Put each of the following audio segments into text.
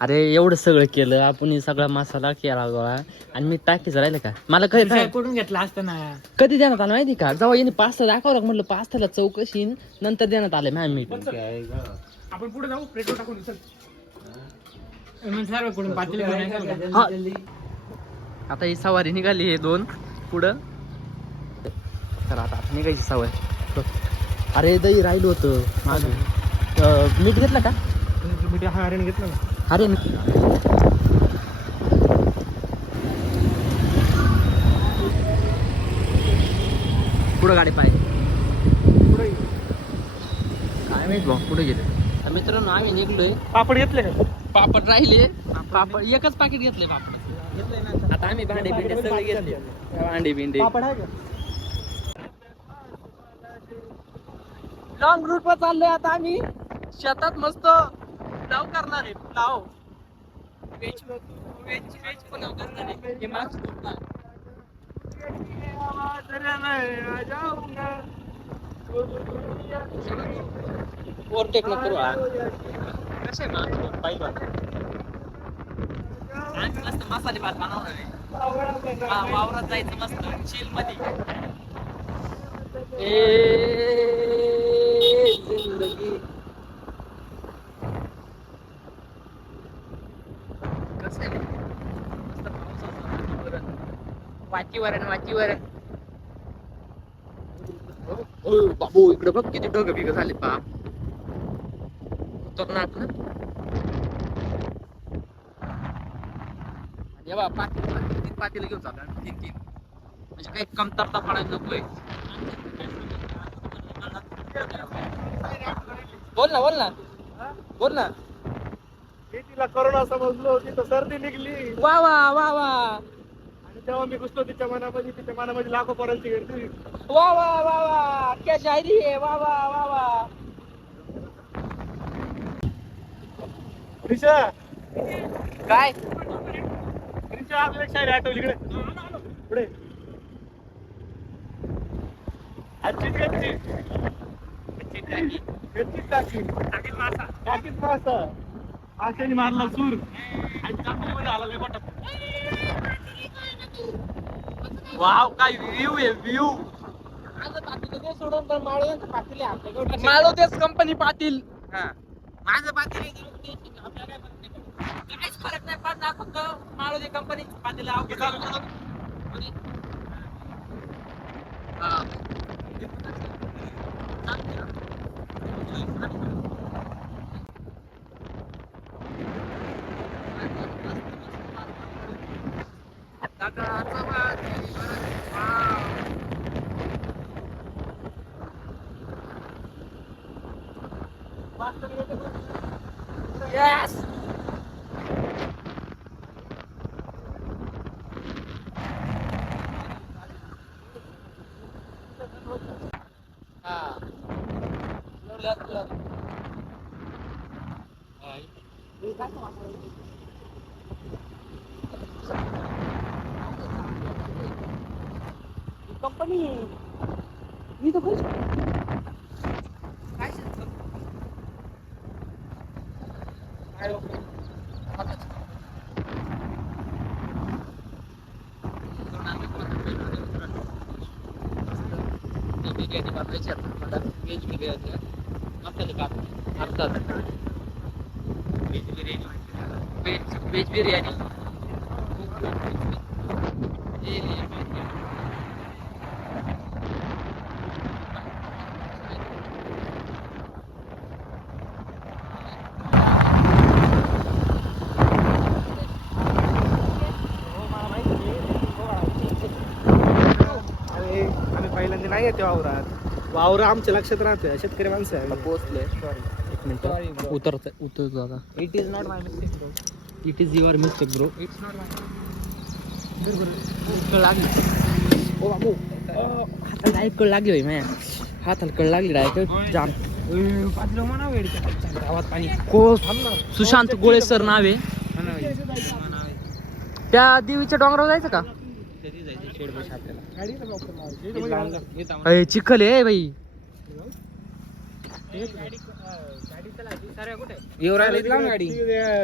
अरे एवढं सगळं केलं आपण, हे सगळा मसाला केला गोळा आणि मी टाकीचं राहिलं का मला करून घेतला असताना कधी देण्यात आलं माहिती का, जेव्हा यांनी पास्ता दाखवलं म्हटलं पास्त्याला चौकशी नंतर देण्यात आलं मॅम मीठ. आपण पुढे जाऊ प्लेटवर टाकून सर्व करून पातेली आता ही सवारी निघाली हे दोन पुढं. चला आता निघायची सवय. अरे दही राहिलं होतं माझं. मीठ घेतलं का? मीठ हरण घेतलं ना. अरे पुढं गाडी पाहिजे काय माहित भाऊ कुठे गेले. मित्रांनो आम्ही निघलोय. पापड घेतले का? पापड राहिले. पापड एकच पाकिट घेतले पापड घेतले ना. आता आम्ही भांडे बिंडे सगळे घेतले. भांडे बिंडे पापड आहे का? लॉंग रूट वर चाललोय आता आम्ही. शेतात मस्त लाव करणार आहे. लाव वेज पुलाव करणार आहे. हे मागचं कुठला ओव्हरटेक न करू. कसे पाहिजे मस्त मसाले भात बनवणार आहे. वावरात जायचं मस्त चिल मध्ये. जिंदगी कसं आहे मस्त पावसाचं वातावरण. बाबू इकडे बघ किती ढग बिग झाले बाप. खतरनाक ना. पातेलं घेऊन चालू 3 म्हणजे काही कमतरता पडायला नकोय. बोल ना. तिला करोना समजलो, तिथं सर्दी निघली. वा वा वा वा. आणि तेव्हा मी घुसलो तिच्या मनामध्ये लाखो पोरांची गर्दी. वा वा वा वा क्या शायरी आहे. वा वा वा वा. रिषा काय आपल्याला एक शायरी आठवली इकडे पुढे. टाकीत मासा आशाने मारला सूर आणि चाकूमध्ये आला लेपाटा. वाव काय व्ह्यू आहे व्ह्यू. सोडून पण माळवतेच कंपनी पाटील. माझं पाटील काहीच फरक नाही पडणार. फक्त माळवते कंपनी पाटील Yes. कंपनी मी तो बिर्याणी बनवायची आता व्हेज बिर्याणी मसाले भात अर्थात व्हेज बिर्याणी पहिल्यांदा नाही येते वावर आमच्या लक्षात राहतोय. शेतकरी माणसं आहे. पोहोचलोय. एक मिनिट उतरतो आता. It is not my mistake bro. It is your mistake bro. It's not कळ लागली. ओ बाबू हाताला डायरेक्ट कळ लागली माझ्या. हाताला कळ लागली डायरेक्ट जाम. गावात पाणी सुशांत गोळे सर नाव आहे. त्या देवीच्या डोंगरावर जायचं का? शेड बस आपल्याला गाडीला वापर लावायची. अय चिखल आहे बाई. गाडी ती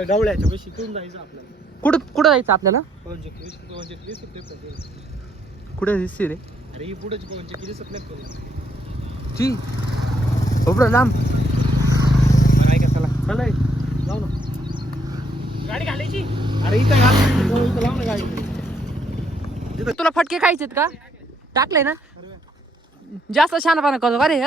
डवळ्याच्या बशी इथून जायचं आपल्याला. कुठं जायचं आपल्याला? पवनचक्की दिसत नाही का? कुठे दिसते रे अरे ही पुढेची पवनचक्की दिसत नाही का तुला? ती बरोबर लांब. काय का चला चला जाऊ ना. गाडी घालायची. अरे इथं घाल, इथं लाव ना गाडी. तुला फटके खायचेत का? टाकले ना जास्त शहाणापणा करतो का रे?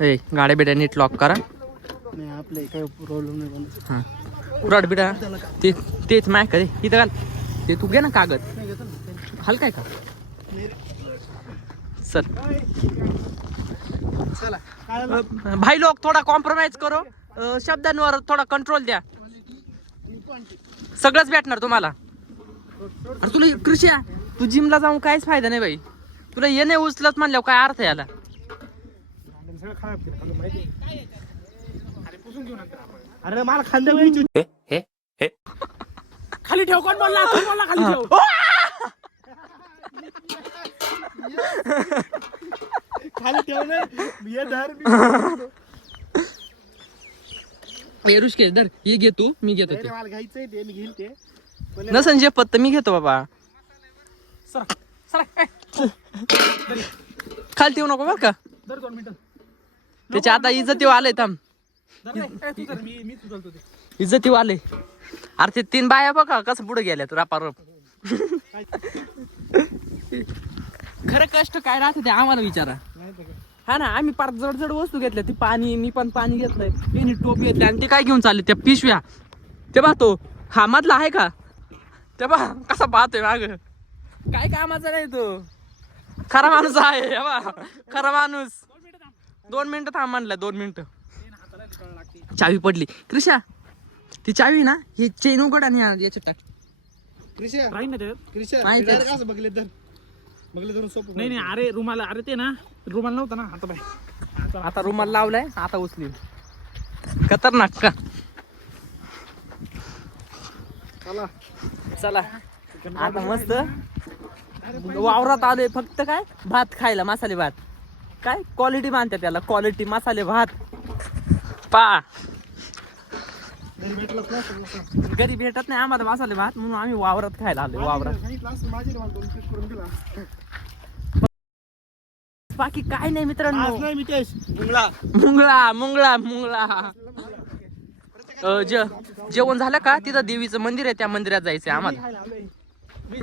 अय गाड्या बिड्या नीट लॉक करा. नाही आपले काही प्रॉब्लेम नाही. हां उराड बिडा तेच माय का रे इथं घाल. ते तू घे ना कागद. हलकाय का सर? चला भाई लोक थोडा कॉम्प्रोमाइज करो. शब्दांवर थोडा कंट्रोल द्या. सगळंच भेटणार तुम्हाला. अरे तुला कृषी तू जिमला जाऊन काहीच फायदा नाही बाई. तुला ये नाही उचलत म्हणल्यावर काय अर्थ आहे याला? सगळं खराब केलं माहिती. अरे पुसून घेऊ नंतर आपण. अरे मला खांद्या खाली ठेव. कोण बोलला? कोण बोलला खाली ठेव? खाली ठेव ना. ये धर. ए ऋषिकेश धर हे घे तू. मी घेतो ते. मला घ्यायचंय ते मी घेईल ते. नसन जे पत्त मी घेतो बाबा. सरा सरा खाली ठेवू नको बरं का. दर 2 मिनिटं. त्याच्या आता इज्जतीव आलंय थांब. मी तुझलतो ते. इज्जतीव आले. अरे ते 3 बाया बघा कसं पुढे गेल्या तू रापारप. खरं कष्ट काय राहते ते आम्हाला विचारा. हा ना आम्ही पार जड जड वस्तू घेतल्या. ती पाणी मी पण पाणी घेतलंय. त्यांनी टोप घेतली आणि ते काय घेऊन चालले त्या पिशव्या. ते पाहतो हा मधला आहे का? ते पहा कसा पाहतोय माग. काय कामाचा नाही तो. खरा माणूस आहे खरा माणूस. 2 मिनिटं थांब म्हणला. 2 मिनिटं. चावी पडली कृषा. ती चावी ना ही चेन उघड आणि याच्यात टाक. क्रिशा राहील ना त्याच्यात. क्रिशा माहिती आहे. कसं बघले धर. बघले धरून सोपं. नाही अरे रुमाल. अरे ते ना रुमाल नव्हता ना. आता बाय आता रुमाल लावलाय. आता उचली. खतरनाक का? चला चला आता मस्त वावरात आलोय. फक्त काय भात खायला. मसाले भात. काय क्वालिटी मानतात त्याला. क्वालिटी मसाले भात. पा घरी भेटत नाही आम्हाला मसाले भात म्हणून आम्ही वावरात खायला आलोय. वावरात बाकी काय नाही मित्रांनो. मुंगळा मुंगळा मुंगळा. जेवण झालं का? तिथं देवीचं मंदिर आहे. त्या मंदिरात जायचंय आम्हाला.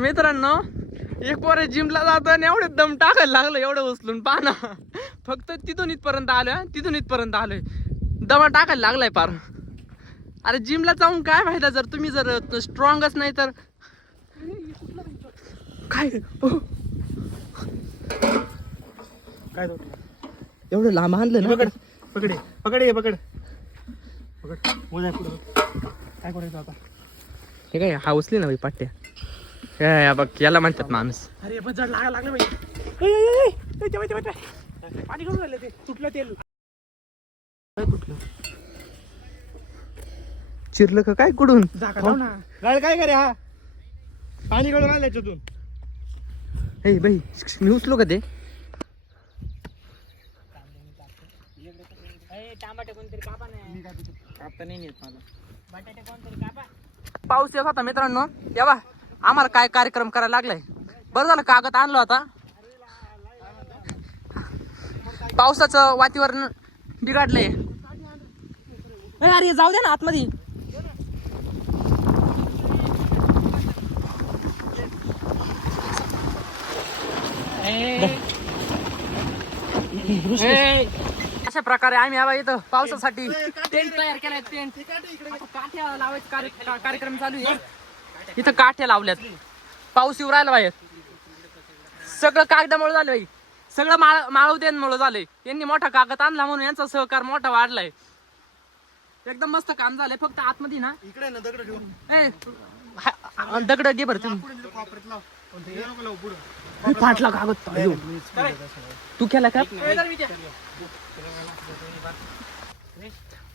मित्रांनो एक पोरे जिमला जातो आणि एवढे दम टाकायला लागलं. एवढं उचलून पाना. फक्त तिथून इथपर्यंत आलोय. तिथून इथपर्यंत आलोय. दमा टाकायला लागलाय पार. अरे जिमला जाऊन काय फायदा जर तुम्ही जर स्ट्रॉंगच नाही तर काय. काय एवढं लांब आणलं ना. पकड पकड पकड पकड पकड. मोजा पुढं. काय करायचं आता? हे काय हा उचली ना बाई पाट्या. हे बघ याला म्हणतात माणूस. अरे पण जड लागायला लागलं बाई. पाणी करून राहिलं ते. तुटलं तेल. चिरलं का काय कुठून? गळ काय करे हा. पाणी गळून आलं याच्यातून. हे बाई मी उचलो का ते? पाऊस येत होता मित्रांनो. तेव्हा आम्हाला काय कार्यक्रम करायला लागलाय. बरं झालं कागद आणलं होता. पावसाचं वातावरण बिघडलंय. अरे जाऊ दे ना आतमध्ये. अशा प्रकारे आम्ही आबा इथं पावसासाठी टेंट तयार केलाय. टेंट काठ्या लावायचा कार्यक्रम चालू आहे. इथं काठ्या लावल्यात. पाऊस येऊ राहिला बाहेर. सगळं कागदामुळे झालं बाई. सगळं माळवद्यांमुळे झालंय. यांनी मोठा कागद आणला म्हणून यांचा सहकार मोठा वाढलाय. एकदम मस्त काम झालंय. फक्त आतमध्ये ना इकडे ना दगड ठेवून. दगड घे बरं तुम्ही. फाटला कागद तू केला का?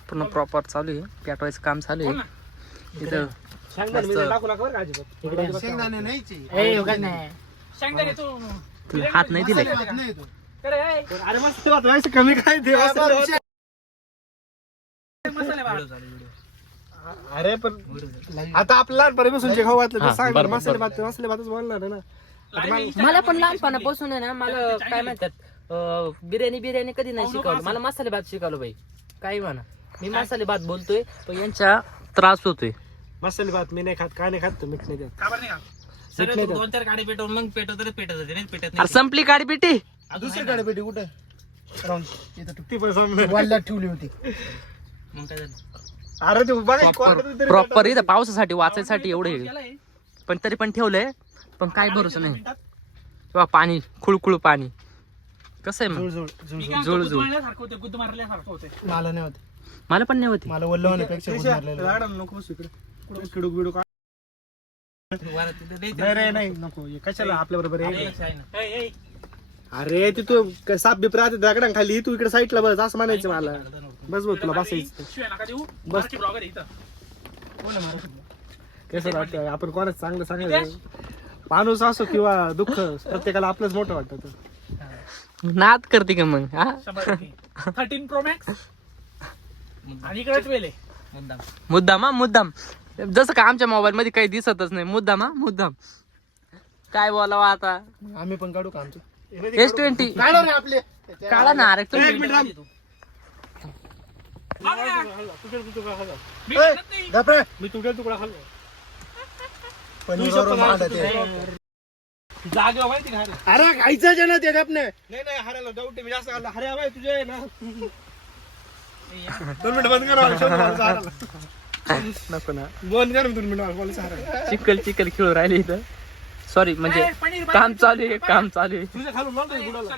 पूर्ण प्रॉपर चालू आहे, पेटवायचं काम चालू आहे इथं. शेंगदाणे मी टाकू नका बरं का अजिबात. शेंगदाणे नाहीच आहे. शेंगदाणे तू तुला हात नाही दिले हात नाही येतो. अरे मस्त वाटतं कमी काय ते मसाले भात. अरे पण आता आपलं लहानपणापासून जे खाऊ घातलं हा, ते सांग बरोबर, मसाले भातच बोलणार आहे ना. आता मला पण लहानपणापासून आहे ना, मला काय म्हणतात बिर्याणी कधी नाही शिकवलं, मला मसाले भात शिकवलं बाई. काही म्हणा, मी मसाले भात बोलतोय पण यांच्या त्रास होतोय. मसाले भात मी नाही खात, काय नाही खात तो मीठ नाही देत. सगळं 2-4 गाडी पेटवून मग पेटवत होते नाही पेटत अरे संपली गाडी पेटी. दुसरीकडे पेटी कुठे राहून इथं ती पण समजलं. वाल्यात ठेवली होती. मग काय झालं. अरे तू बघा कोण तरी प्रॉपर इथं पावसासाठी वाचायसाठी एवढे, पण तरी पण ठेवलंय. पण काय भरोसा नाही किंवा पाणी खुळखुळ पाणी कसं आहे मग. जुळजुळ गुद्द मारल्यासारखं होते. मला नाही होत. मला पण नाही होती. मला वल्ल होण्यापेक्षा गुद मारलेलं. मॅडम नको बसू इकडे. कुठं किडूक बिडूक नाही रे, नाही नको हे कशाला आपल्या बरोबर अरे ती तू साप बिप राहते दगडां खाली, तू इकडे साईडला बस असं म्हणायचं मला. बस बस तुला बसायचं बस. कसं वाटतं आपण कोणाच चांगलं सांगायचं. माणूस असो किंवा दुःख प्रत्येकाला आपलंच मोठं वाटतं. नाद करते का मग हा. 13 Pro Max आणि इकडेच वेले मुद्दाम हा मुद्दाम, जसं का आमच्या मोबाईल मध्ये काही दिसतच नाही. मुद्दाम हा मुद्दाम. काय बोलावं आता. आम्ही पण काढू का आमचं? S20 काढा रे आपले. काढा ना. अरे तुम्ही ए, गप्रे. मी तुझ्या तुकडा खाल्लो. पनीरवरून भांडत आहे. जागा माहिती का? अरे खायचं जे ना ते गपने. नाही नाही हरायला डाऊट मी जास्त खाल्ला. हरे हवाय तुझे आहे ना. 2 मिनिट बंद करा. नको ना. बंद कर 2 मिनिट बोलायचं हरायला. चिकल खेळू राहिले इथं. सॉरी म्हणजे काम चालू आहे, काम चालू आहे. तुझ्या खालून लावतो गुडाला.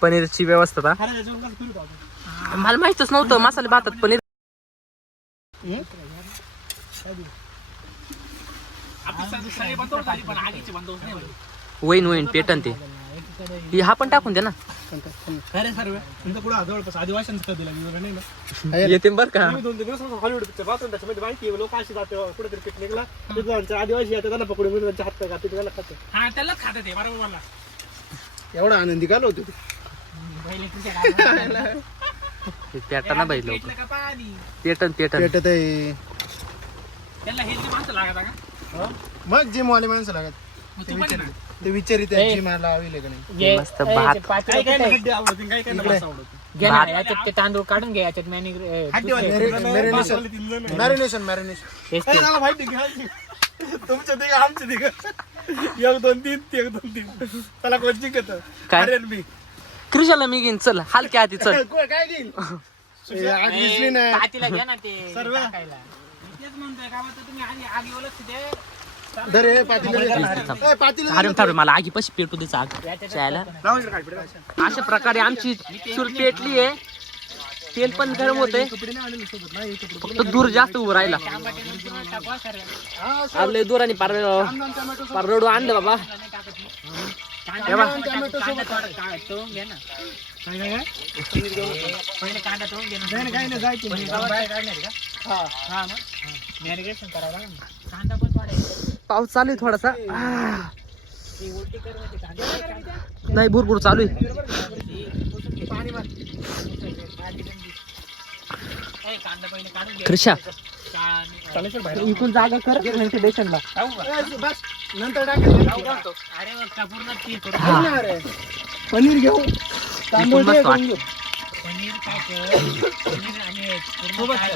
पनीरची व्यवस्था आता. मला माहितच नव्हतं मसाले भातात पनीर. वैन पेटन ते. हा पण टाकून दे ना. अरे सर्व तुमचा कुठं जवळपास आदिवासींचा दिला मी नाही ना. येते बर का. मी 2 दिवस हॉलिवूड पिक्चर पाहतो त्याच्यामध्ये माहिती आहे लोक अशी जाते कुठेतरी पिकनिकला तिथं आदिवासी येतात त्यांना पकडून मी त्यांच्या हात खाते त्याला खाते. हा त्यालाच खाते ते बरोबर मला. एवढा आनंदी का नव्हते ते? पेटा ना बाई लोक. पेटन पेटत आहे. त्याला हे जी माणसं लागत का? मग जिम वाले माणसं लागत. ते विचारित जिमाला लावले का नाही. मस्त भात. काय काय हड्डी आवडते काय काय नसतं आवडत. घे ना, याच्यात ते तांदूळ काढून घे, याच्यात मॅरिनेशन तेच ते. मला माहिती घ्यायची तुमच्या तिघ आमच्या तिघ 1 2 3 1 2 3 त्याला कोण जिंकत काय? अरे मी क्रिशाला मी घेईन. चल हलक्या हाती चल. काय घेईल आज दिसली नाही. तातीला घे ना ते सर्व. टाकायला. तेच म्हणतोय का आता तुम्ही आगीवर लक्ष द्या. अरे पातील थांब मला आगी पशी पेटू दे आग चायला. अशा प्रकारे आमची चूल पेटली आहे. तेल पण गरम होते, फक्त दूर जास्त उभं राहिला. आपले दूर आणि पार रडू आणलं बाबा. तळून घे ना. पहिले कांदा तळून घे ना. मॅरिनेशन करावं लागेल ना. कांदा पण वाढायचा. पाऊस चालू आहे थोडासा. ती उलटी कर म्हणजे कांदा नाही भरपूर चालू आहे. कांदा पहिले काढून घे. क्रिशा छान. इथून जागा कर व्हेंटिलेशनला. नंतर टाकायचं. अरे बघ, पूर्ण ती करू. पनीर घेऊ. तांदूळ मस्त दे, वाट. घेऊन घेऊ. पनीर काय कर, पनीर आणि पूर्ण काय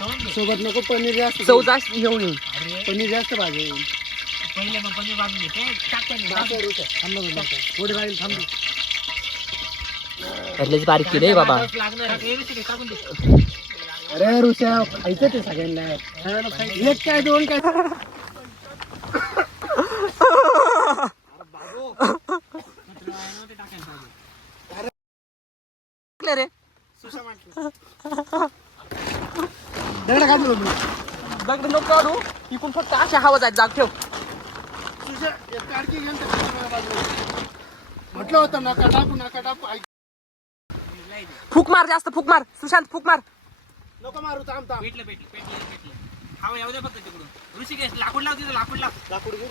तळून घे. सोबत नको पनीर जास्त. चव जास्त घेऊन येईन. अरे पनीर जास्त भाजी. पहिले मग पनीर भाजून घे. ते टाकते ना. थोडी राहील थांब. लयच बारीक केलंय बाबा. लागणार व्यवस्थित टाकून दे. अरे ऋषा खायचं ते सगळ्यांना. एक काय 2 काय. रे दगड नको काढू. इकडून फक्त अशा हवा जात जाग ठेव. म्हटलं होतं नका टाकू फूक मार जास्त फूक मार सुशांत फूक मार. नको मारू थांब थांब. पेटलं. हवा येऊ दे फक्त तिकडून. ऋषिकेश लाकूड लाव तिथं लाकूड लाव. लाकूड घेऊ.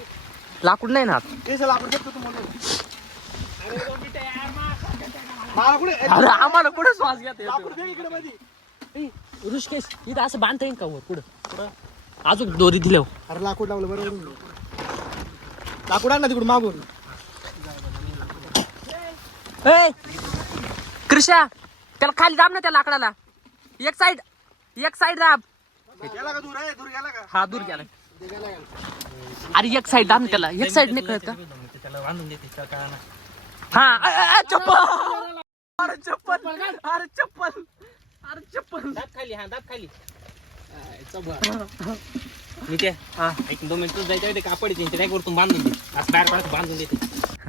लाकूड नाही ना. तेच लाकूड घेतो तू म्हणून. मला कुठे अरे आम्हाला कुठे श्वास घेता लाकूड दे इकडे मध्ये. ऋषिकेश इथं असं बांधता येईल का वर पुढं अजून दोरी दिल्या. अरे लाकूड लावलं बरोबर. लाकूड आण ना तिकडून मागून. कृष्णा त्याला खाली दाब ना त्या लाकडाला. एक साइड दाब. गेला का दूर आहे? दूर गेला का? हा दूर गेलाय. अरे एक साइड दाब ना त्याला. एक साइड नाही कळत का? त्याला बांधून देते कळाना. हा चप्पल. अरे चप्पल. दाब खाली हा दाब खाली. मी ते एक 2 मिनिट जायचं कापड त्यांच्या काय वरतून बांधून दे. असं बाहेर पडत बांधून देते.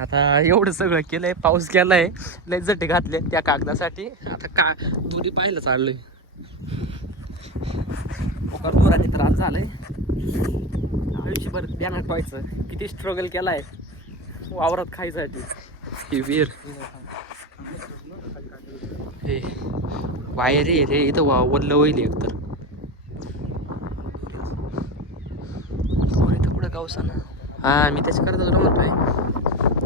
आता एवढं सगळं केलंय. पाऊस गेलाय. लय जटे घातले त्या कागदासाठी. आता का दोरी पाहायला चाललोय. दोराने त्रास झालाय. आयुष्यभर ध्यानात ठेवायचं किती स्ट्रगल केलाय वावरात खायसाठी. ही विहीर हे वायर आहे रे. इथं वल्ल होईल एकतर. इथं कुठं गावसा ना. हा मी त्याच्या करता म्हणतोय.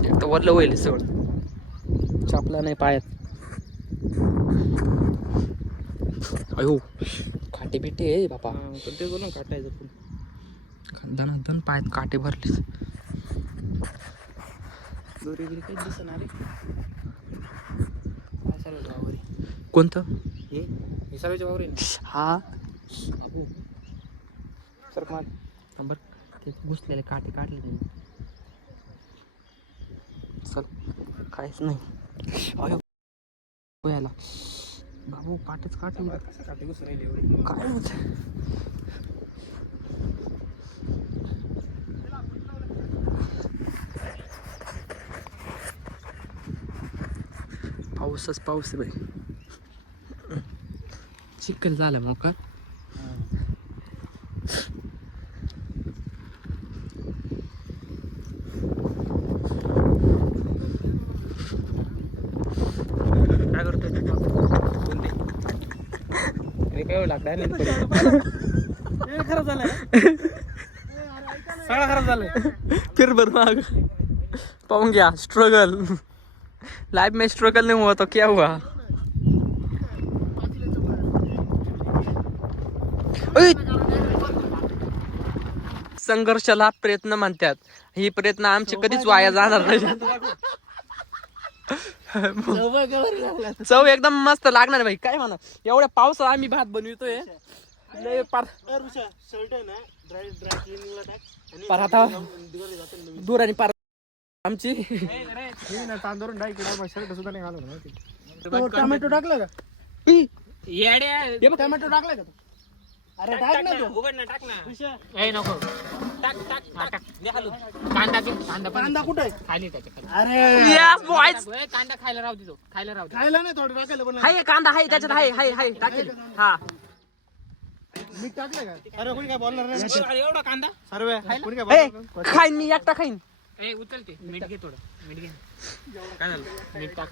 एक तर वल्ल होईल सगळं. चापला नाही पायात. अयो काटे बिटे आहे बापा. ते बोलून काटायचं दन पायात काटे भरले. दोरी बिरी काही दिसणार रे. काय चालू वावर कोणतं हे सर्वच्या वावर आहे. हा सर मार नंबर ते घुसलेले काटे काढले त्यांनी. चल काहीच नाही. अयो याला बाबू काटेच काटे. कसं काटे घुसून राहिले एवढे? काय होत पाऊस आहे बाई. चिखल झालं मोकार. काय करतो काय लागणार खराब झालाय. सगळं खराब झालंय. फिर बर माग पाहून घ्या. स्ट्रगल लाइफ में स्ट्रगल नहीं हुआ तो क्या हुआ. संघर्षाला प्रयत्न म्हणतात. ही प्रयत्न आमचे कधीच वाया जाणार नाही. चव एकदम मस्त लागणार भाई. काय म्हणा एवढ्या पावसात आम्ही भात बनवितोय. लय पार शर्ट आहे ना ड्राय क्लिनिंगला टाक. पार आता दूर आणि पार आमची. तांदूळ डाय केला. शर्ट सुद्धा नाही घालून माहिती. टोमॅटो टाकला का? टोमॅटो टाकला का? अरे टाक ना तू. उघड ना टाक ना. ए नको टाक टाक टाक दे हलून. कांदा दे. कांदा कुठे आहे? खाली त्याच्या खाली. अरे Yes, boys. कांदा खायला राहू दे. खायला राहू दे. खायला नाही थोडं टाकायला पण. हाय कांदा हाय त्याच्यात. हाय टाकेल. हा मीठ टाकलं का? अरे कोणी काय बोलणार नाही. एवढा कांदा सर्व कोणी काय ए बोलणार खाईन मी एकटा खाईन. ए उचलते. मीठ घे थोडं. मीठ घे. काय झालं? मीठ टाक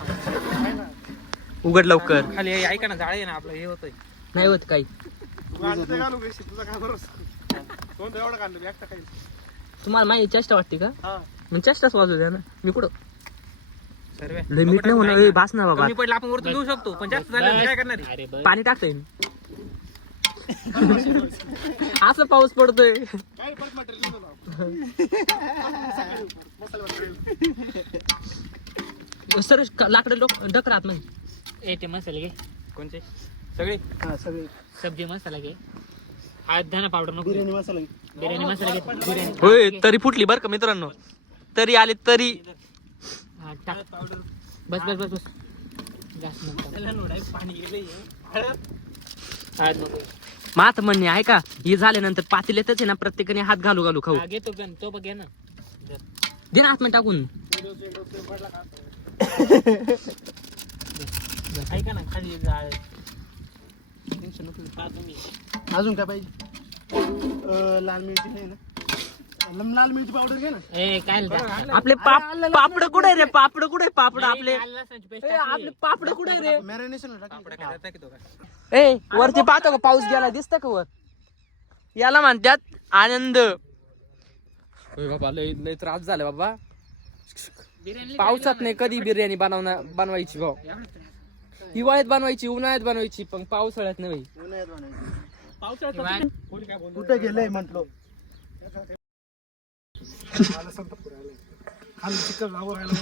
उघड लवकर. खाली. ऐका ना जाळे ना आपलं हे होतंय. नाही होत काही. घालू कशी तुझा काय भरोसा. कोणतं एवढं कांदा एकटा काही. तुम्हाला माझी चेष्टा वाटते का? हा मग चेष्टाच वाजू द्या ना. मी कुठं सर्व लय मीठ नाही होणार. बास ना बाबा. कमी पडलं आपण वरतून घेऊ शकतो पण जास्त झालं तर काय करणार आहे? पाणी टाकता येईल. असं पाऊस पडतोय. काही पण मटेरियल सर लाकडं डक राहत नाही. ए ते मसाले घे. कोणते सगळे? हा सगळे सब्जी मसाला घे. हा धना पावडर नको. बिर्याणी मसाला. बिर्याणी मसाला घे. बिर्याणी होय तरी फुटली बरं का मित्रांनो. तरी आले तरी. हा टाक पावडर. बस बस बस बस जास्त नको. पाणी गेले. हळद नको. मात म्हणणे आहे का हे झाल्यानंतर पातेल्यातच आहे ना प्रत्येकाने हात घालू घालू खाऊ. हा घेतो गण तो बघ घे ना. दे ना हात टाकून. ऐका ना खाली जाळ. अजून काय पाहिजे? लाल मिरची आहे ना. लाल मिरची पावडर घे ना. आपले पापड कुठे रे पापड कुठे पापड आपले आपले पापड कुठे रे मॅरिनेशन ए वरती पाहतो का पाऊस गेला दिसत का वर याला म्हणतात आनंद बाबा लय लय त्रास झाला बाबा पावसात नाही कधी बिर्याणी बनवायची भाऊ हिवाळ्यात बनवायची उन्हाळ्यात बनवायची पण पावसाळ्यात नाही कुठे गेलंय म्हटलो. खाली चिकन लावून राहिला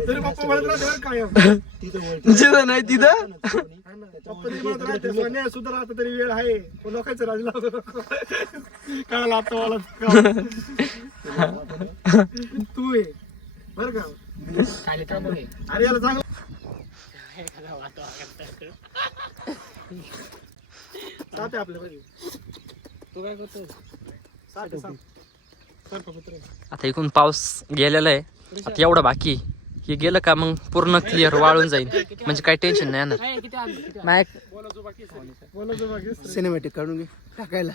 तरी पप्पा म्हणत राहते बरं कायम. जिथं नाही तिथं पप्पा तरी म्हणत राहते सोन्या सुद्धा राहतं तरी वेळ आहे पण लोकांचं राजू लावतो कळाला आता मला तू आहे बरं का अरे याला चांगलं साथ आहे आपल्या घरी. तू काय करतो आता इकडून पाऊस गेलेला आहे आता एवढं बाकी हे गेलं का मग पूर्ण क्लिअर वाळून जाईल म्हणजे काही टेन्शन नाही येणार सिनेमॅटिक काढून घे टाकायला.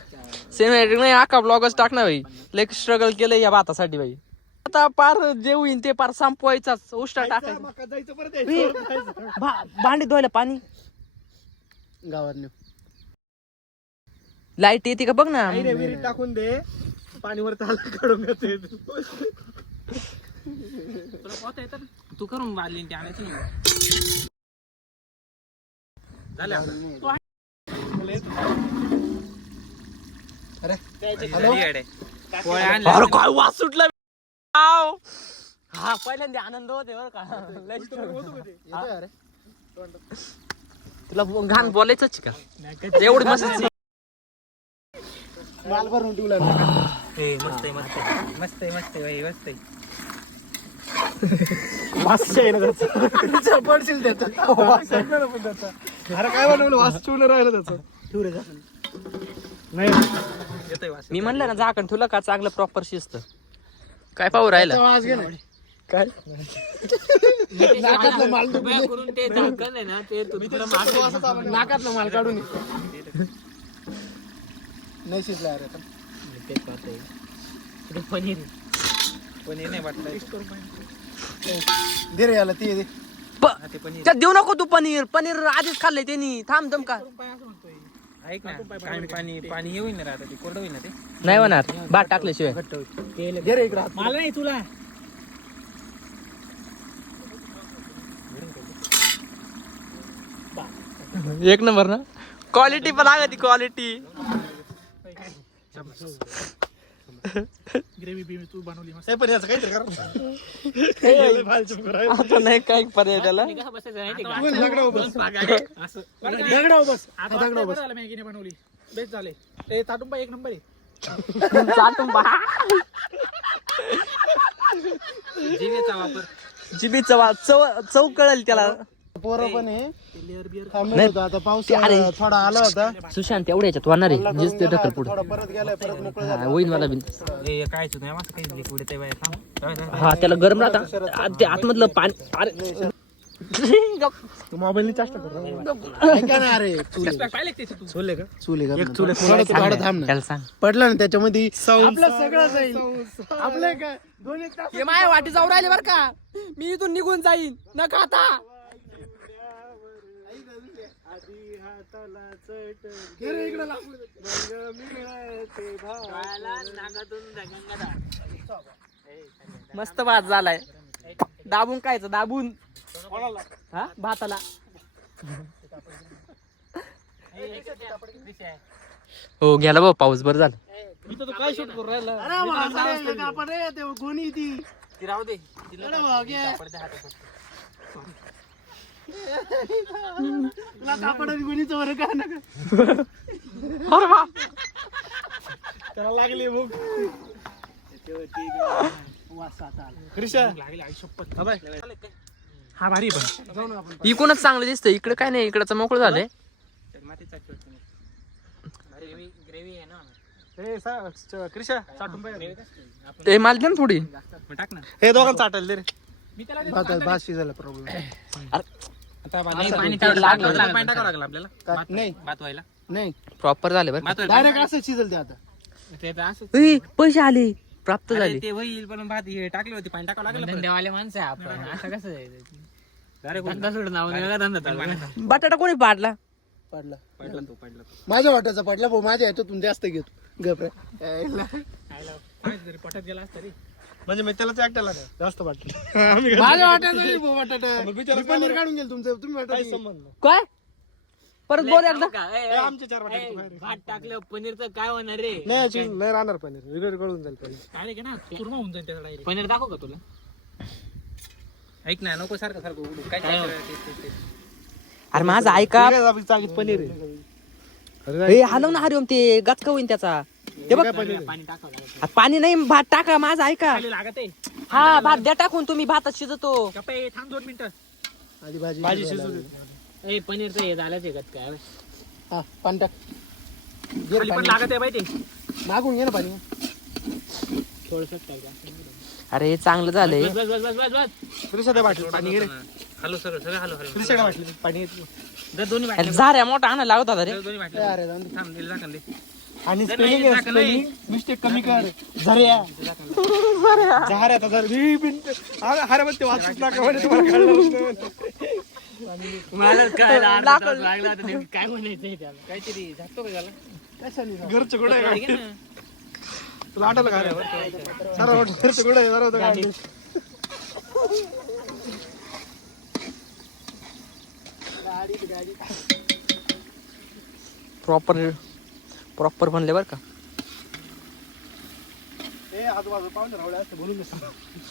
सिनेमॅटिक नाही आका ब्लॉगच टाकणार भाई लेक स्ट्रगल केलं या भातासाठी भाई आता पार जे होईन ते पार संपवायचाच उष्टा टाकायचा जायचं परत भांडी धुवायला पाणी गावात नेऊ. लाईट येते का बघ ना विहिरीत टाकून दे पाणी वर ताल काढून घेते तू करून बादली ते आणायचं अरे काय वास सुटला हा पहिल्यांदा आनंद होते बरं का तुला घाण बोलायचंच का एवढी मस्त माल भरून ठेवला. मस्त आहे मस्त आहे मस्त आहे मस्त आहे भाई मस्त आहे पडशील त्याचा अरे काय बनवलं वास चुलं राहिलं त्याचं ठेव रे. नाही मी म्हणलं ना झाकण ठेवलं का चांगलं प्रॉपर शिस्त काय पाहू राहिलं वाज घे ना. काय नाकातला माल करून ते झाकण आहे ना ते नाकातला माल काढून ये. नाही शिजला अरे आता. पनीर नाही वाटलं दे रे याला ती दे. त्यात देऊ नको तू पनीर पनीर आधीच खाल्लंय त्यांनी थांब दम का ऐक ना पाणी पाणी येऊन ना राहतं ते कोरडं होईल ना ते नाही होणार भात टाकल्याशिवाय दे रे इकडं. मला नाही तुला एक नंबर ना क्वालिटी पण आहे ती क्वालिटी ग्रेव्ही बिव्ही तू बनवली मस्त पण याचं काहीतरी कर. आता नाही काय पर्याय त्याला दगडाव बस दगडाव बस मॅगीने बनवली बेस्ट झाले ते ताटुंबा एक नंबर आहे चाटून बा जिभेचा वापर जिबीचा चव कळेल त्याला पोरं पण आहे लेअर थांबलो होतो आता पाऊस थोडा आला होता सुशांत एवढ्या याच्यात होणार आहे जिस ते ढकल पुढे थोडा परत गेलाय परत मोकळं झालं. होईल मला बिन हे काय नाही मस्त काही लिक्विड ते बाय हा त्याला गरम राहता ते आतमधलं पाणी अरे तू मोबाईल चाष्ट कर ऐका ना अरे चुले सोले का चुले का थोडं थांब ना. त्याला सांग पडलं ना त्याच्यामध्ये आपलं सगळं जाईल आपलं काय दोन एक तास हे माझ्या वाटी जाऊ राहिले बर का मी इथून निघून जाईन न खाता घे रे इकडं लाकूड. मस्त भात झालाय दाबून खायचं दाबून हा भाताला हो गेला भाऊ पाऊस बरं झालं काय शूट करू राहिला अरे वासायला का आपण रे ते गोणी ती राहू दे अरे वा, घे. तुला कापड आणि गोणीचं वर का नका अरे वा त्याला लागली भूक क्रिशा हा भारी पण इकडूनच चांगलं दिसतं इकडे काय नाही इकडचं मोकळं झालंय ग्रेव्ही आहे ना क्रिशा चाटून पाहिजे ते माल द्या ना थोडी टाक ना हे दोघांना चाटेल दे रे भात शिजायला प्रॉब्लेम पाणी टाकावं लागलं आपल्याला नाही भात व्हायला नाही प्रॉपर झाले बरं मात्र डायरेक्ट असं शिजल ते आता. ते तर असं ए, पैसे आले प्राप्त अरे झाले ते होईल पण भात हे टाकले होते पाणी टाकावं लागलं परत. धंदेवाले माणसं आहे आपण असं कसं जायचं? Direct होईल. धंदा सोडून नाव वेगळा धंदा चालू आहे. बटाटा कोणी पाडला पडला पडला तो. माझ्या वाट्याचा पडला भाऊ, माझ्या ह्याच्यातून जास्त घेतो गप रे. तरी पटात गेला असता रे. म्हणजे मी त्याला एकट्याला जास्त वाटलं. माझ्या वाट्याचा नाही भाऊ बटाटा. मी पनीर काढून गेलो तुमचं, तुम्ही काही बटाटा संबंध काय परत बोल एकदा नाही. आमचे 4 वाटे भात टाकलं पनीरचं काय होणार रे? नाही राहणार पनीर वेगळं कळून जाईल पनीर. काय ना चुरमा होऊन जाईल त्याचा direct. पनीर दाखव का तुला? ऐक ना नको सारखं सारखं उडू काय ते. अरे माझा ऐका जागीच पनीर आहे. ए हलव ना हरिओम ते गचका होईन त्याचा हे बघ पाणी टाकावं लागत. आ, पाणी नाही भात टाका माझा ऐका खाली लागत आहे. हा भात द्या टाकून तुम्ही भातात शिजतो कपे थांब 2 मिनिटं. आधी भाजी भाजी शिजू दे. ए पनीरचं हे झालंच आहे काय हा पाणी टाक. घे खाली पण पाणी. लागत आहे माहिती. मागून घे ना पाणी. थोडंसंच काय का. अरे चांगलं झालंय बस बस बस बस बस. त्रिशा बाटली पाणी घे रे. हॅलो सगळं हॅलो त्रिशा बाटली पाणी घे. दर दोन्ही अरे वाटले. झाऱ्या मोठा आणा लागत होता रे दर दोन्ही वाटले. अरे जाऊन दे. थांब दिलं झाकण दे. आणि नाही, स्पेलिंग आहे झाकण नाही. स्पेलिंग मिस्टेक कमी कर. झऱ्या झऱ्या आता झर 20 मिनिटं अरे मग ते वाचूच नका म्हणे तुम्हाला कळलं नसतं. मला काय लागला होता नेमकं काय म्हणायचंय त्याला. काहीतरी झाकतो का त्याला? घरचं कुठं आहे घे ना. तुला आठवलं का रे? सारा घरचं कुठं आहे? जरा होतं का? प्रॉपर बनले बर का ए आजूबाजू पाहून रावले असते बोलून दे.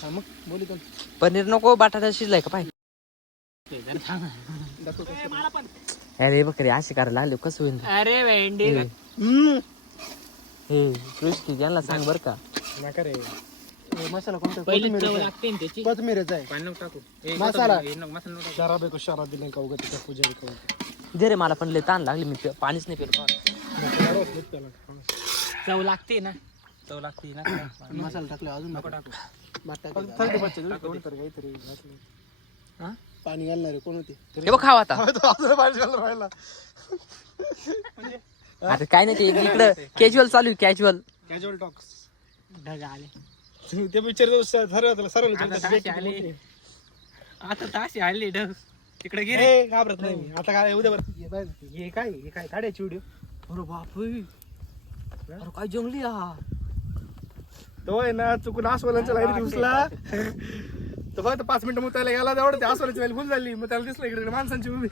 हा मग बोलू तर. पनीर नको बटाटा शिजलाय का पाय अरे बकरी अशी करायला लागले कसं होईल अरे भेंडी हे कृष्टी यांना सांग बर का नका रे. हे मसाला कोणता? पहिली चव कोथिंबीरचा लागते ना त्याची. आहे. कोथिंबीरचा आहे. पाणी नको टाकू. ए, मसाला. हे नको, मसाला नको टाकू. शराब आहे तो शराब दिला का उगाच त्या पुजारी का दे रे मला पण लय ताण लागली मी पाणीच नाही पिलो चव लागते ना. चव लागते ना. मसाला टाकला अजून नको नको. टाकू. भात टाक. थर्टी बच्चे कोणतरी काहीतरी घातलं. पाणी घालणार आहे कोण होते? हे बघ खावा आता तो अजून पाणी घालून राहिला. अरे काय नाही ते इकडं कॅज्युअल चालू आहे कॅज्युअल कॅज्युअल टॉक्स. ढग आले. ते पिक्चर सर्व आता ताशे आले. आता ताशे आले ढग. तिकडे गे. घाबरत नाही मी. आता काय उद्या बरं हे काय काढायची व्हिडिओ. अरे बाप अरे काय जंगली हा तो आहे ना चुकून आसवलांच्या लाईन घुसला. तो फक्त 5 मिनिटं मुतायला गेला तेवढं ते आसवलांची लाईन फुल झाली. मग त्याला दिसलं इकडे माणसांची उभी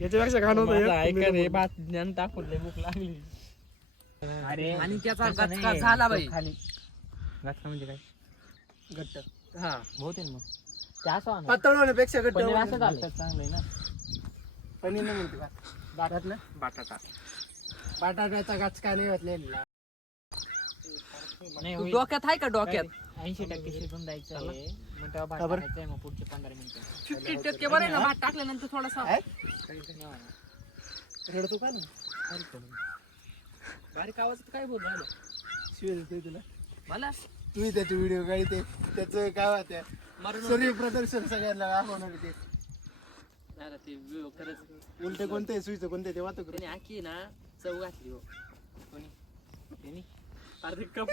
याच्यापेक्षा घाण होतं. भात ज्ञान टाकून लय भूक लागली. अरे आणि त्याचा गचका झाला बाई खाली घातला म्हणजे काय घट्ट. हा बहुतेक मग ते असं आणा. पातळ होण्यापेक्षा घट्ट पनीर होणं. असं झालं चांगलं आहे ना. पनीर नाही म्हणते का? घातलं? बटाटा बटाट्याचा गचका नाही घातलेला. नाही तू होईल. डोक्यात आहे का डोक्यात 80% शिजून द्यायचं आहे. मग तेव्हा भात का बरं? टाकायचं आहे मग पुढचे 15 मिनिटं. 50% बरं आहे ना भात टाकल्यानंतर थोडासा आहे? काही नाही होणार. रडतो का ना? बारीक आवाज काय बोल राहिलं शिवाय देतोय तुला. मला तुम्ही त्याचे व्हिडिओ काढते त्याचं काय वाटतं मारून सूर्य प्रदर्शन सगळ्यांना दाखवणार ते. नाही ना, ते खरंच उलटे कोणते सुईचं कोणते ते वाटतं त्याने आखी ना चव घातली हो कोणी? त्यांनी? अरे कप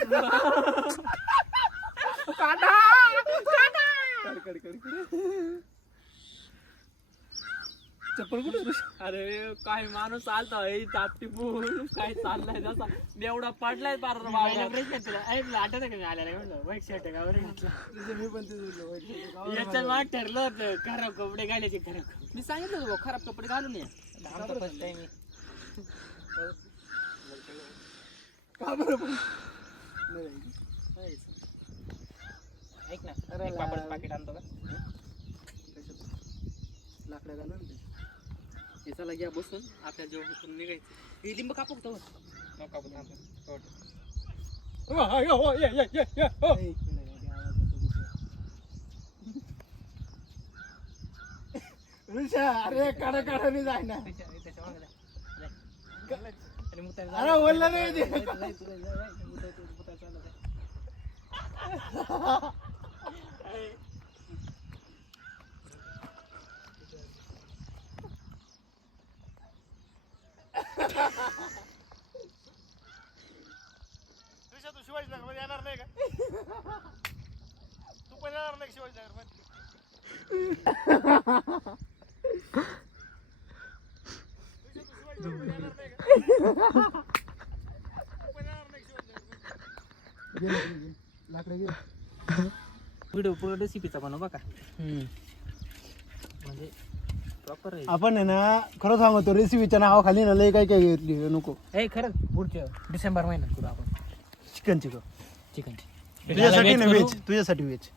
चप्पल कुठे? अरे काय माणूस आलता तापती पूल काय चाललाय जसा एवढा पडलाय पार पहिला प्रश्न तुला आठवत का मी आल्याला म्हणलं वाईट शर्ट का बरं घातला. मी पण ते बोललो. याचं माग ठरलं होतं खराब कपडे घालायचे खराब. मी सांगितलं होतं भाऊ, खराब कपडे घालून या आमचा फर्स्ट टाइम का बरं पण? ऐक ना अरे एक पापड पाकिट आणतो का? लाकडं घालून दे. हे चला घ्या बसून आपल्या जेवण करून निघायचं हे लिंब कापू का नको कापून आणतो. ऋषा, अरे काढा काढा नाही जाय ना. त्याच्या मागं जा. आणि मुतायला अरे बोलला नाही ते. तू शिवाजीनगर मध्ये येणार नाही का? तू पण येणार नाही शिवाजीनगर मध्ये? व्हिडिओ रेसिपीचा बनव बघा. म्हणजे प्रॉपर आहे. आपण आहे ना खरं सांगतो रेसिपीच्या नावाखाली ना लय काय काय घेतली नको. हे खरंच पुढच्या डिसेंबर महिन्यात करू आपण चिकन चिकन. तुझ्यासाठी ना व्हेज, तुझ्यासाठी व्हेज.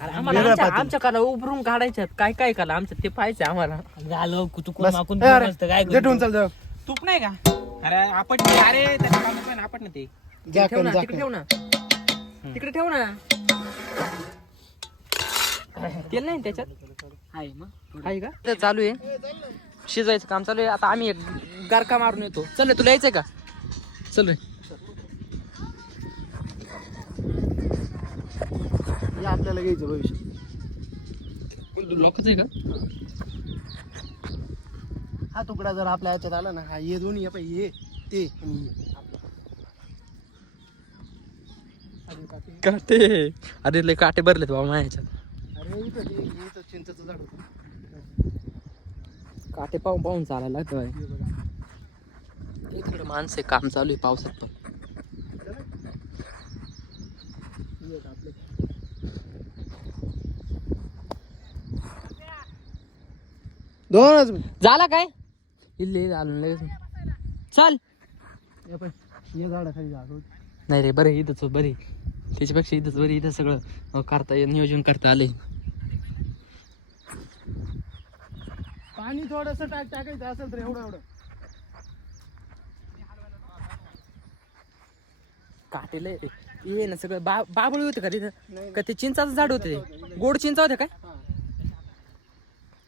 आम्हाला आमच्या कला उभरून काढायच्यात. काय काय कला आमच्या ते पाहायचं आम्हाला. झालं कुतुकून बस. माकून ए, अरे, मस्त काय जे ठेवून चाल जा. तूप नाही का? अरे आपण अरे त्याच्या कामात नाही ना आपण ना ते. जा ठेव ना जा तिकडे ठेव ना तिकडे ठेव ना. तेल नाही त्याच्यात आहे मग. आहे का? ते चालू आहे शिजायचं काम चालू आहे. आता आम्ही एक गारका मारून येतो. चल रे तुला यायचंय का? चल रे. हे आपल्याला घ्यायचं भविष्य. लोकच आहे का? हा तुकडा जर आपल्या ह्याच्यात आला ना, हा ये दोन्ही ये ते आणि हे. काटे अरे लय काटे भरलेत बाबा माझ्या ह्याच्यात. अरे इथं चिंचेचं झाड होतं. काटे पाहून पाहून चालायला लागतं. इकडे माणसं काम चालू आहे पावसात पण. दोनच झाला काय? इल्ले आलो लगेच. चल. हे झाड खाली झाड. नाही रे बरं इथंच बरी. त्याच्यापेक्षा इथंच बरी. इथं सगळं करता नियोजन करता आले. पाणी थोडस टाकायचं असेल तर एवढं काटेल ये ना सगळं बाबळी होते का तिथं? का ते चिंचाचं झाड होते? गोड चिंचा होत्या काय?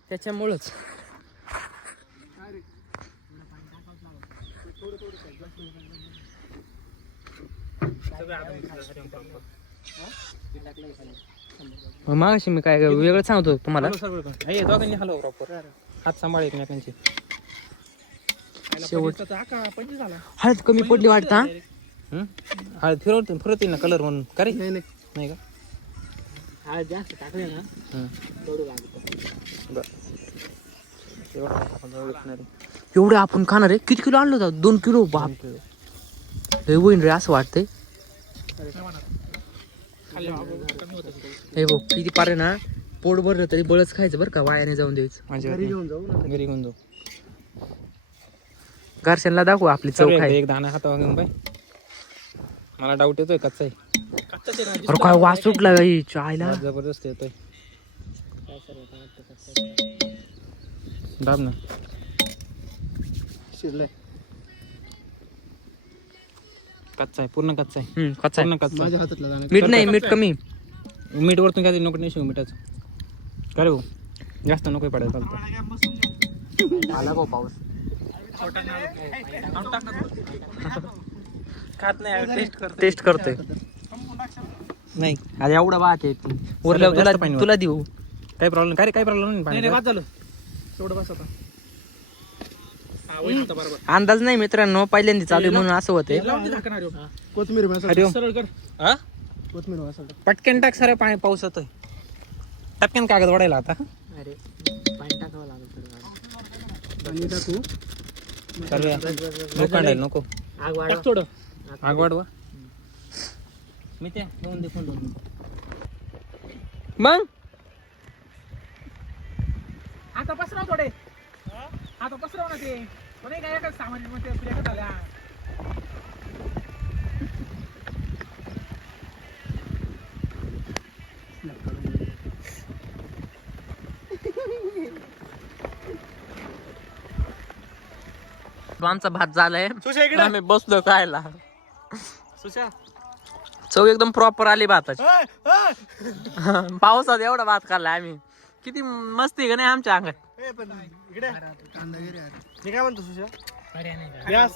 त्याच्यामुळंच. मागाशी मी काय वेगळं सांगतो तुम्हाला. हे दोघांनी हलव प्रॉपर. हात सांभाळ एकमेकांचे. शेवट पंचवीस झाला. हळद कमी पडली वाटतं. हा फिरत येईल ना कलर म्हणून. का रे? नाही नाही का? हा जास्त टाकले ना कडू लागतं. एवढं आपण खाणार आहे. किती किलो आणलं होतं? 2 किलो. बाप लय होईन रे असं वाटतंय. हे बघ किती पारे ना पोट भरलं तरी बळच खायचं बरं का. वायाने जाऊन द्यायचं. घरी घेऊन जाऊ ना. घरी घेऊन जाऊ. घरच्यांना दाखवू आपली चव चौक काय. एक दाणा हातावर घेऊन पाय. मला डाऊट येतोय कच्चा आहे. अरे काय वास सुटला बाई चायला. जबरदस्त येतोय. दाब ना. शिजलंय. कच्चा आहे पूर्ण कच्चा आहे. कच्चा पूर्ण कच्चा माझ्या हातातला दाणा. मीठ नाही मीठ कमी. मीठ वरतून काय नको नाही शिव मिठाचं. का रे भाऊ जास्त नको पडायला चालतं. आला भाऊ पाऊस. खात नाही टेस्ट करतोय. नाही अरे एवढा भात आहे. उरल्यावर जास्त तुला पाणी तुला देऊ. काही प्रॉब्लेम काय रे काही प्रॉब्लेम नाही पाणी. झालं तेवढं बस आता. अंदाज नाही मित्रांनो. पहिल्यांदा चालू आहे म्हणून असं होतंय. कोथमीर मसाला. हरिओम. सरळ कर. हा? कोथमीर मसाला. पटकन टाक सारे पाणी पाऊस येतोय. टपक्यान कागद वाढायला आता. अरे पाणी टाकावं लागेल. पाणी टाकू. करूया. नको काढायला नको. आग वाढव. थोडं आग वाढवा. मी ते दोन दे फोन मग आता पसरव थोडे. आता पसरव ना ते. कोणी काय एकच सामान एकच आल्या. आमचा भात झालाय. सुशा इकडे. आम्ही बसलो खायला. सुशा. चव एकदम प्रॉपर आली भाताची. ओय, ओय. पावसात एवढा भात खाल्लाय आम्ही. किती मस्ती का नाही आमच्या अंगात. ए, पण इकडे. कांदा गिरी अरे. मी काय म्हणतो सुशा? पर्याय नाही का?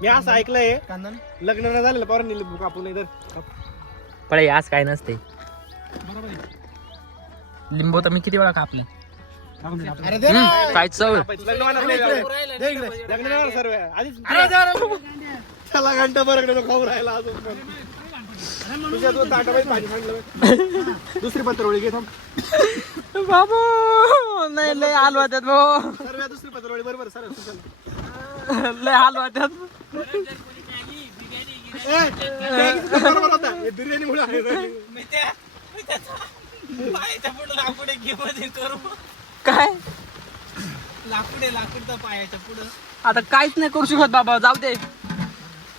मी असं ऐकलंय कांदा लग्न नाही झालेलं पोरांनी बुक कापू नाही तर. पळे आज काय नसते. लिंबू तर मी किती वेळा कापला. अरे दे ना. काय चव लग्न होणार नाही. दे इकडे. लग्न होणार सर्व आधीच त्याला घंटा बरं खाऊ राहिला अजून पण. तुझ्या दोन ताटामध्ये भाजी सांगितलं. दुसरी पत्रवळी घे थांब. बाबू नाही लय हाल होत्यात भाऊ, सर्व दुसरी पत्रवळी बरोबर सर. लय हाल होत्यात. बरोबर होता हे बिर्याणी मुळे आहे. पायाच्या पुढे लाकडे घेऊन करू. काय लाकूड तर पायाच्या पुढं. आता काहीच नाही करू शकत बाबा, जाऊ दे.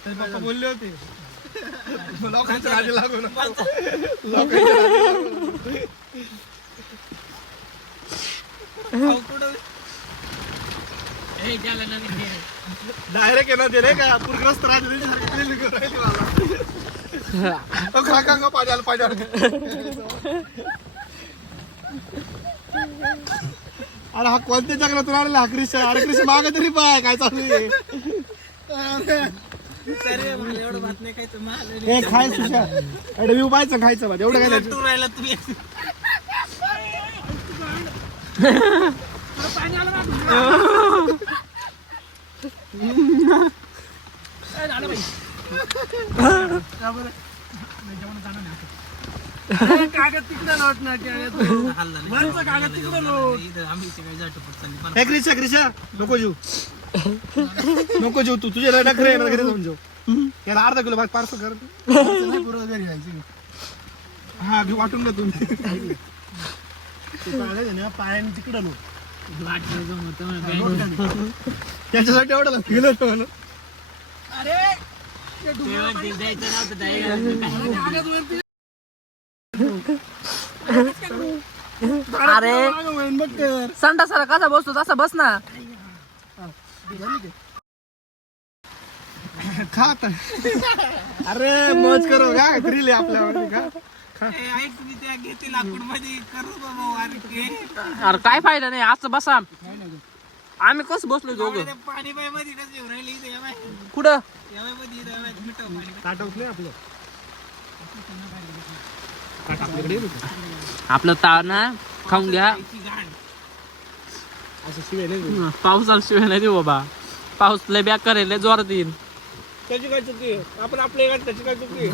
तर पप्पा बोलले होते लोकांच्या आधी लागू नको. लोकांच्या आधी लागू नको. डायरेक्ट येणार ते नाही का पूरग्रस्त राहिली मला पाहिजे. अरे हा कोणत्या जंगलातून आलेला हा कृष्ण. अरे कृष्ण मागे तरी पाय काय चालू आहे. एवढं भात नाही खायचं मला. हे खाय सुशा अरे व्ह्यू पाहायचं खायचं भात एवढं काय त्याचं. तू राहिला तुम्ही. कागद तिकडे लोट ना कागद तिकडे लोट. हे क्रिशा क्रिशा नको जीव नको जीव तू तुझ्या नखरे घरी जाऊन जाऊ. याला अर्धा किलो भात पार्सल कर. हा घेऊ वाटून घ्या तुम्ही. पायाने तिकडे लोट. त्याच्यासाठी एवढं लागतं गेलं होतं म्हणून. अरे संडा सारा कसा बसतो तसा बस ना. खा आता. अरे मौज करो का ग्रिल आहे आपल्यावर का. घेते लाकूड मध्ये करू बाबा. अरे काय फायदा नाही असं बसा. आम्ही कसं बसलो दोघं. पाणी बाय मध्ये येऊन राहिले इथे. कुठं ताटवत नाही आपलं. आपलं ताव ना खाऊन घ्या. असं शिवाय नाही. पावसाला शिवाय नाही देऊ बाबा. पाऊस लय बॅक करेल लय जोरात येईल. त्याची काय चुकी आहे. आपण आपल्या एका त्याची काय चुकी आहे.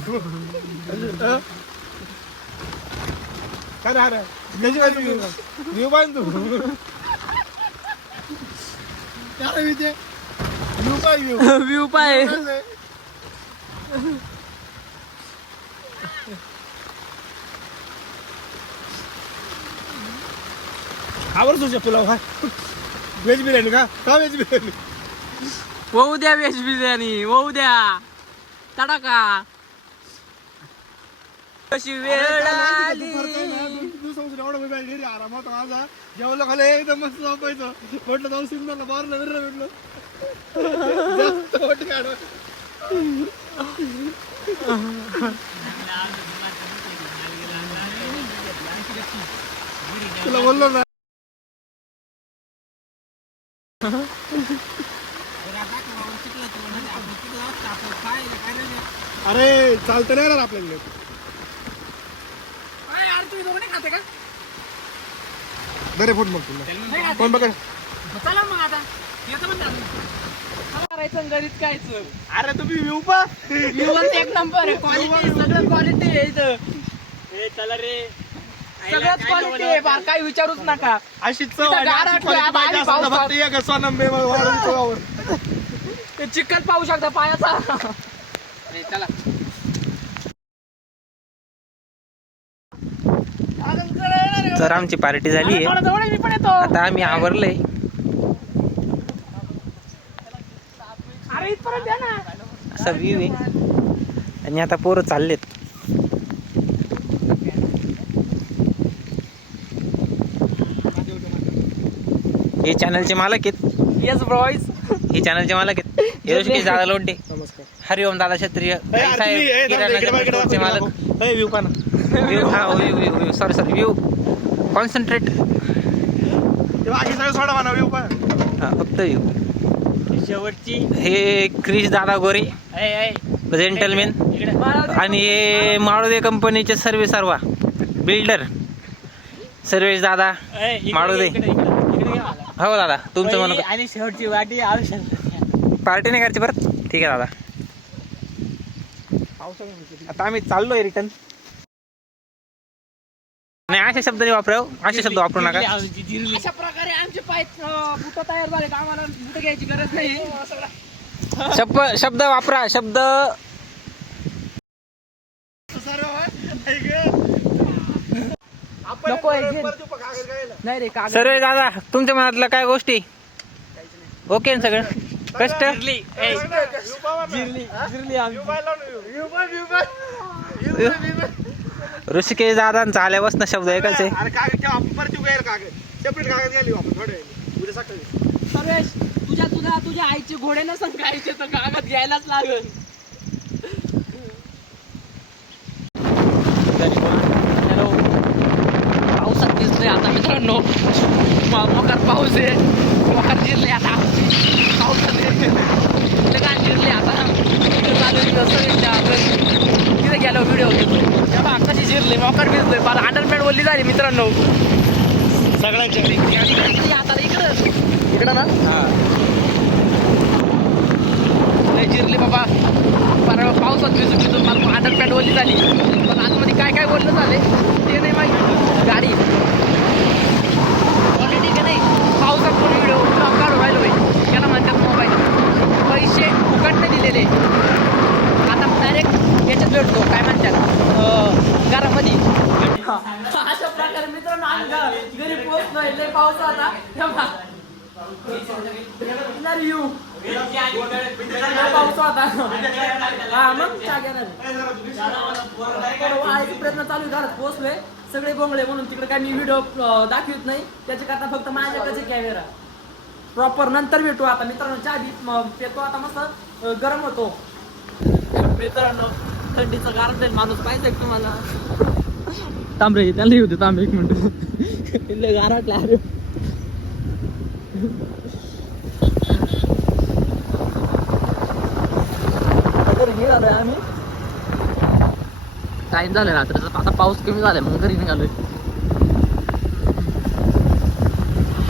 काय राहणार त्याची काय चुकी आहे. व्ह्यू पाहिजे तू. काय विजय व्ह्यू पाय व्ह्यू व्ह्यू पाय. खावर तुझ्या पुलाव खा. व्हेज बिर्याणी का व्हेज बिर्याणी. होऊ द्या व्हेज बिर्याणी होऊ द्या. तडाका कशी वेळ आली. एवढा मोबाईल घरी आरामात माझा जेवलं खाली एकदम मस्त झोपायचं. म्हटलं जाऊ सिंधला बारला विरला भेटलं. तुला बोललो ना. अरे चालतं नाही ना आपल्याकडे. बरे फोन मग तुला फोन बघ. चला मग आता करायचं घरीच खायचं. अरे तुम्ही व्ह्यू पा एक नंबर क्वालिटी सगळं क्वालिटी आहे इथं. चला रे. सगळ्यात क्वालिटी आहे बार काही विचारूच नका. अशी चव इथं गार ते चिकन पाहू शकता पायाचा. चला तर आमची पार्टी झाली आहे. आता आम्ही आवरलंय. असा व्ह्यू आहे आणि आता पोरं चाललेत. हे चॅनलचे मालक आहेत. Yes boys. हे चॅनलचे मालक आहेत यशकेश दादा लोंढे, हरिओम दादा क्षत्रिय, साहेब किराणा जनरल स्टोअरचे मालक. व्ह्यू पा ना. View sorry view concentrate. बाकी सगळं सोडा म्हणा व्ह्यू पा. फक्त व्ह्यू. शेवटची हे क्रिश दादा गोरे जेंटलमॅन आणि हे माळुदे कंपनीचे सर्वे सर्वा बिल्डर सर्वेश दादा माळुदे. हो दादा तुमचं म्हणून आणि शेवटची वाटी आवश्यक. पार्टी नाही करायची परत. ठीक आहे दादा. आता आम्ही चाललोय रिटर्न. नाही असे शब्द नाही वापराव, असे शब्द वापरू नका. अशा प्रकारे आमचे पाय बुट तयार झाले. आम्हाला बुट घ्यायची गरज नाही. शब्द वापरा. शब्द नको आहे, घे. नाही रे कागद. सर्व दादा तुमच्या मनातलं काय गोष्टी ओके ना सगळं. कष्ट ऋषिकेश दादांचा आल्यापासून शब्द एकच आहे. अरे कागद ठेवा, आपण परत येऊ काय कागद सेपरेट कागद घ्यायला येऊ आपण थोड्या वेळाने. उद्या सकाळी सर्वेश तुझ्या आईचे घोडे नसन खायचे तर कागद घ्यायलाच लागल. हॅलो, पावसात भिजलोय आता मित्रांनो. मकर पाऊस आहे. मकर जिरले आता पावसात काय जिरले आता. तिथे गेलो व्हिडिओ होतो तेव्हा कशी जिरले मकर भिजलोय. मला अंडरपॅड बोलली झाली मित्रांनो सगळ्यांच्याकडे. आता इकडं ना लय जिरली बाबा. पावसात भिजून मला अंडरपॅड बोलली झाली. पण आतमध्ये काय काय बोललं झाले ते नाही माहिती. गाडी ऑलरेडी का नाही पावसात पण व्हिडिओ काढून राहिलो भाई. त्याला म्हणतात मोबाईल पैसे फुकट नाही दिलेले. आता डायरेक्ट याच्यात भेटतो काय म्हणतात घरामध्ये. अशा प्रकारे मित्रांनो आम्ही घरी पोहोचलोय. लय पाऊस होता तेव्हा पाऊस होता. हा मग प्रयत्न चालू घरात पोहोचलोय. सगळे बोंगळे म्हणून तिकडे काय मी व्हिडिओ दाखवत नाही. त्याच्याकरता फक्त माझ्याकडे कॅमेरा प्रॉपर. नंतर भेटू. आता मित्रांनो चहा पेतो आता मस्त गरम होतो. मित्रांनो थंडीचं गारच आहे. माणूस पाहिजे तुम्हाला. तांबरे त्याला येऊ दे. तांबे 1 मिनिट गारटला. आम्ही टाइम झालाय रात्रीचा. आता पाऊस कमी झालाय मग घरी निघालोय.